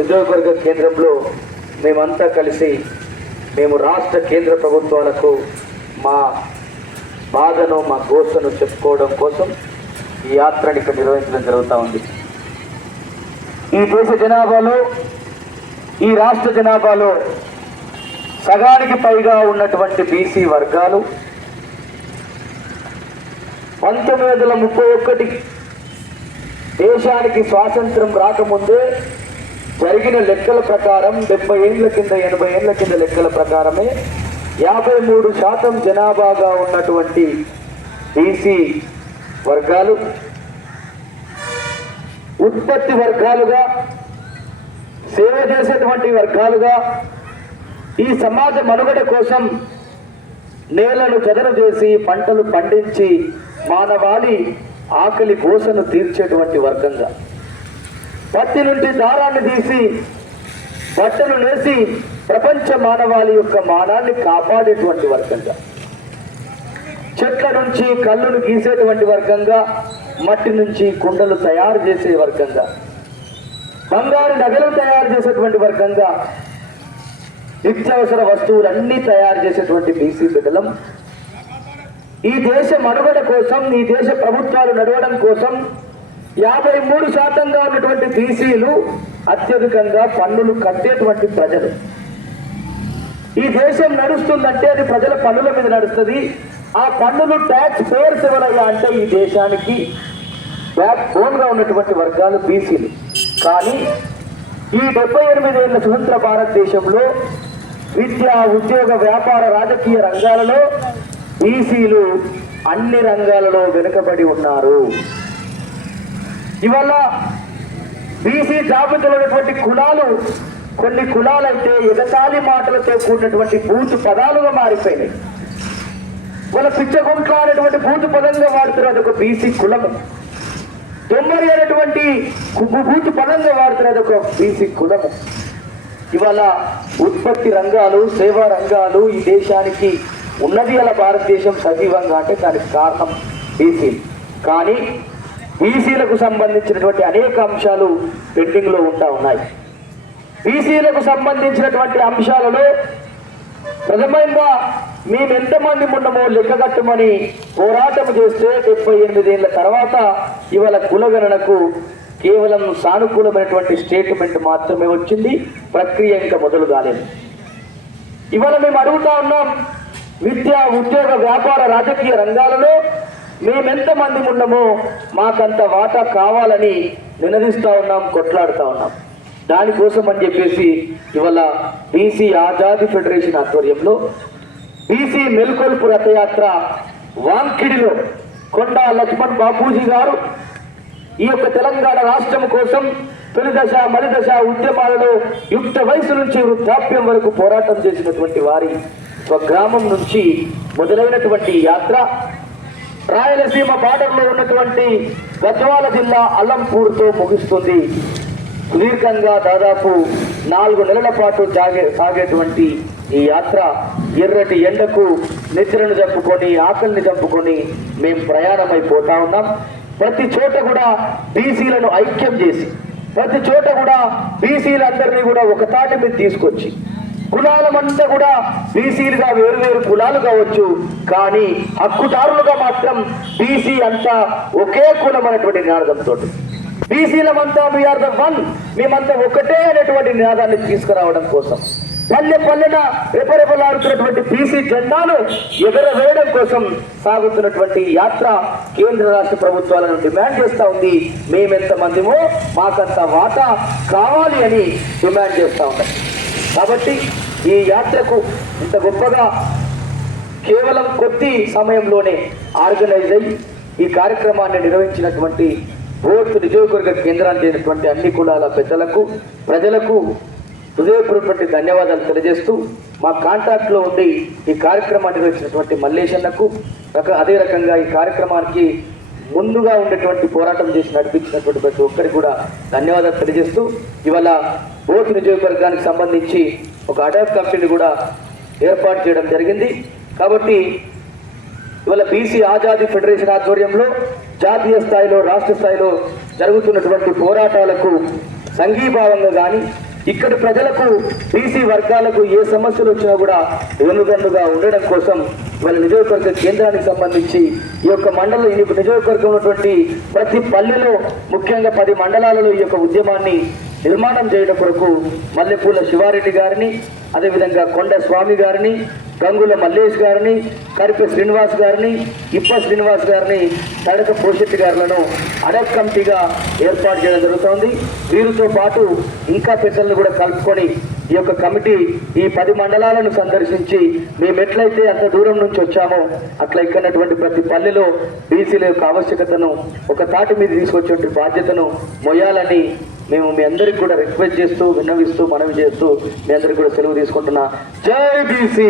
నియోజకవర్గ కేంద్రంలో మేమంతా కలిసి మేము రాష్ట్ర కేంద్ర ప్రభుత్వాలకు మా బాధను మా గోసను చెప్పుకోవడం కోసం ఈ యాత్రని ఇక్కడ నిర్వహించడం జరుగుతూ ఉంది. ఈ దేశ జనాభాలో ఈ రాష్ట్ర జనాభాలో సగానికి పైగా ఉన్నటువంటి బీసీ వర్గాలు 1931 దేశానికి స్వాతంత్రం రాకముందే జరిగిన లెక్కల ప్రకారం 70 ఏళ్ల కింద 80 ఏళ్ల కింద లెక్కల ప్రకారమే 53% జనాభాగా ఉన్నటువంటి బీసీ వర్గాలు ఉత్పత్తి వర్గాలుగా సేవ చేసేటువంటి వర్గాలుగా ఈ సమాజ మనుగడ కోసం నేలను చదను చేసి పంటలు పండించి మానవాళి ఆకలి కోసను తీర్చేటువంటి వర్గంగా, పత్తి నుండి దారాన్ని తీసి బట్టలు నేసి ప్రపంచ మానవాళి యొక్క మానాన్ని కాపాడేటువంటి వర్గంగా, చెట్ల నుంచి కళ్ళును గీసేటువంటి వర్గంగా, మట్టి నుంచి కుండలు తయారు చేసే వర్గంగా, బంగారు నగలు తయారు చేసేటువంటి వర్గంగా, నిత్యావసర వస్తువులన్నీ తయారు చేసేటువంటి బీసీ బిడ్డలం ఈ దేశ మనుగడ కోసం, ఈ దేశ ప్రభుత్వాలు నడవడం కోసం 53% ఉన్నటువంటి బీసీలు అత్యధికంగా పన్నులు కట్టేటువంటి ప్రజలు. ఈ దేశం నడుస్తుందంటే అది ప్రజల పన్నుల మీద నడుస్తుంది. ఆ పన్నులు ట్యాక్స్ పేర్స్ ఎవరయ్యా అంటే ఈ దేశానికి బ్యాక్ బోన్గా ఉన్నటువంటి వర్గాలు బీసీలు. కానీ ఈ 78 ఏళ్ల స్వతంత్ర భారతదేశంలో విద్య, ఉద్యోగ, వ్యాపార, రాజకీయ రంగాలలో బీసీలు అన్ని రంగాలలో వెనుకబడి ఉన్నారు. ఇవాళ బీసీ జాబితాలో ఉన్నటువంటి కులాలు కొన్ని కులాలైతే ఎగతాళి మాటలతో కూడినటువంటి బూతు పదాలుగా మారిపోయినాయి. వాళ్ళ పిచ్చగుంట్ల అనేటువంటి బూతు పదంగా వాడుతున్నారు, అదొక బీసీ కులము. దొమ్మరి అనేటువంటి బూతు పదంగా వాడుతున్నారు, అదొక బీసీ కులము. ఇవాళ ఉత్పత్తి రంగాలు, సేవా రంగాలు ఈ దేశానికి ఉన్నది. అలా భారతదేశం సజీవంగా అంటే దానికి కారణం బీసీ. కానీ బీసీలకు సంబంధించినటువంటి అనేక అంశాలు పెండింగ్లో ఉంటా ఉన్నాయి. బీసీలకు సంబంధించినటువంటి అంశాలలో ప్రథమంగా మేము ఎంతమంది ఉన్నామో లెక్కగట్టమని పోరాటం చేస్తే 78 ఏళ్ల తర్వాత ఇవాళ కులగణనకు కేవలం సానుకూలమైనటువంటి స్టేట్మెంట్ మాత్రమే వచ్చింది. ప్రక్రియ ఇంకా మొదలు కాలేదు. ఇవాళ మేము అడుగుతా ఉన్నాం, విద్య, ఉద్యోగ, వ్యాపార, రాజకీయ రంగాలలో మేమెంతమంది ఉన్నామో మాకంత వాటా కావాలని నినదిస్తూ ఉన్నాం, కొట్లాడుతూ ఉన్నాం. దానికోసం అని చెప్పేసి ఇవాళ బీసీ ఆజాదీ ఫెడరేషన్ ఆధ్వర్యంలో బీసీ మెల్కొల్పు రథయాత్ర వాంకిడిలో కొండా లక్ష్మణ్ బాపూజీ గారు ఈ యొక్క తెలంగాణ రాష్ట్రం కోసం తొలి దశ, మలి దశ ఉద్యమాలలో యుక్త వయసు నుంచి వృద్ధాప్యం వరకు పోరాటం చేసినటువంటి వారి స్వగ్రామం నుంచి మొదలైనటువంటి యాత్ర రాయలసీమ బార్డర్లో ఉన్నటువంటి గద్వాల జిల్లా అల్లంపూర్తో ముగుస్తుంది. సుదీర్ఘంగా దాదాపు 4 నెలల పాటు సాగేటువంటి ఈ యాత్ర ఎర్రటి ఎండకు నిద్రను చంపుకొని, ఆకలిని చంపుకొని మేము ప్రయాణమైపోతా ఉన్నాం. ప్రతి చోట కూడా బీసీలను ఐక్యం చేసి, ప్రతి చోట కూడా బీసీలందరినీ కూడా ఒక తాటి మీద తీసుకొచ్చి, కులాలమంతా కూడా బీసీలుగా వేరు కులాలు కావచ్చు, కానీ హక్కుదారులుగా మాత్రం బీసీ అంతా ఒకే కులం అనేటువంటి నినాదంతో బీసీలమంతా వీఆర్ ద వన్, మేమంతా ఒకటే అనేటువంటి నినాదాన్ని తీసుకురావడం కోసం పల్లె పల్లెన రెపరెపలాడుతున్నటువంటి బీసీ జెండాను ఎగరవేయడం కోసం సాగుతున్నటువంటి యాత్ర కేంద్ర రాష్ట్ర ప్రభుత్వాలను డిమాండ్ చేస్తూ ఉంది. మేమెంతమందిమో మాకంత వాటా కావాలి అని డిమాండ్ చేస్తూ ఉన్నాయి. కాబట్టి ఈ యాత్రకు ఇంత గొప్పగా కేవలం కొద్ది సమయంలోనే ఆర్గనైజ్ అయ్యి ఈ కార్యక్రమాన్ని నిర్వహించినటువంటి బోర్డు నియోజకవర్గ కేంద్రానికి చేరినటువంటి అన్ని కులాల పెద్దలకు, ప్రజలకు హృదయపూర్వక ధన్యవాదాలు తెలియజేస్తూ, మా కాంటాక్ట్లో ఉండి ఈ కార్యక్రమాన్ని నిర్వహించినటువంటి మల్లేశన్నకు, అదే రకంగా ఈ కార్యక్రమానికి ముందుగా ఉండేటువంటి పోరాటం చేసి నడిపించినటువంటి ప్రతి ఒక్కరికి కూడా ధన్యవాదాలు తెలియజేస్తూ, ఇవాళ బోర్డు నియోజకవర్గానికి సంబంధించి ఒక అడాప్ కమిటీని కూడా ఏర్పాటు చేయడం జరిగింది. కాబట్టి ఇవాళ బీసీ ఆజాదీ ఫెడరేషన్ ఆధ్వర్యంలో జాతీయ స్థాయిలో, రాష్ట్ర స్థాయిలో జరుగుతున్నటువంటి పోరాటాలకు సంఘీభావంగా కానీ, ఇక్కడి ప్రజలకు బీసీ వర్గాలకు ఏ సమస్యలు వచ్చినా కూడా వెనుదన్నుగా ఉండడం కోసం వాళ్ళ నియోజకవర్గ కేంద్రానికి సంబంధించి ఈ యొక్క మండలం ఈ యొక్క నియోజకవర్గం ఉన్నటువంటి ప్రతి పల్లెలో ముఖ్యంగా 10 మండలాలలో ఈ యొక్క ఉద్యమాన్ని నిర్మాణం చేయడం కొరకు మల్లెపూల శివారెడ్డి గారిని, అదేవిధంగా కొండ స్వామి గారిని, గంగుల మల్లేష్ గారిని, కరిపే శ్రీనివాస్ గారిని, ఇప్ప శ్రీనివాస్ గారిని, తడక పోషెట్టి గారులను అడక్ కమిటీగా ఏర్పాటు చేయడం జరుగుతోంది. వీరితో పాటు ఇంకా పెద్దలను కూడా కలుపుకొని ఈ యొక్క కమిటీ ఈ 10 మండలాలను సందర్శించి మేము ఎట్లయితే అంత దూరం నుంచి వచ్చామో అట్లా ఇక్కడటువంటి ప్రతి పల్లెలో బీసీల యొక్క ఆవశ్యకతను ఒక తాటి మీద తీసుకొచ్చే బాధ్యతను మొయ్యాలని మేము మీ అందరికి కూడా రిక్వెస్ట్ చేస్తూ విన్నవిస్తూ మనవి చేస్తూ మీ అందరికి కూడా సెలవు తీసుకుంటున్నా. జై బీసీ,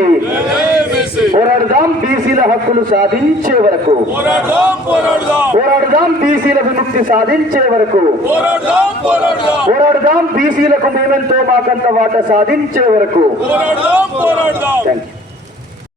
పోరాడదాం బీసీల హక్కులు సాధించే వరకు, పోరాడదాం బీసీల విముక్తి సాధించే వరకు, పోరాడదాం బీసీలకు మేమెంతో మాకంత వాట సాధించే వరకు.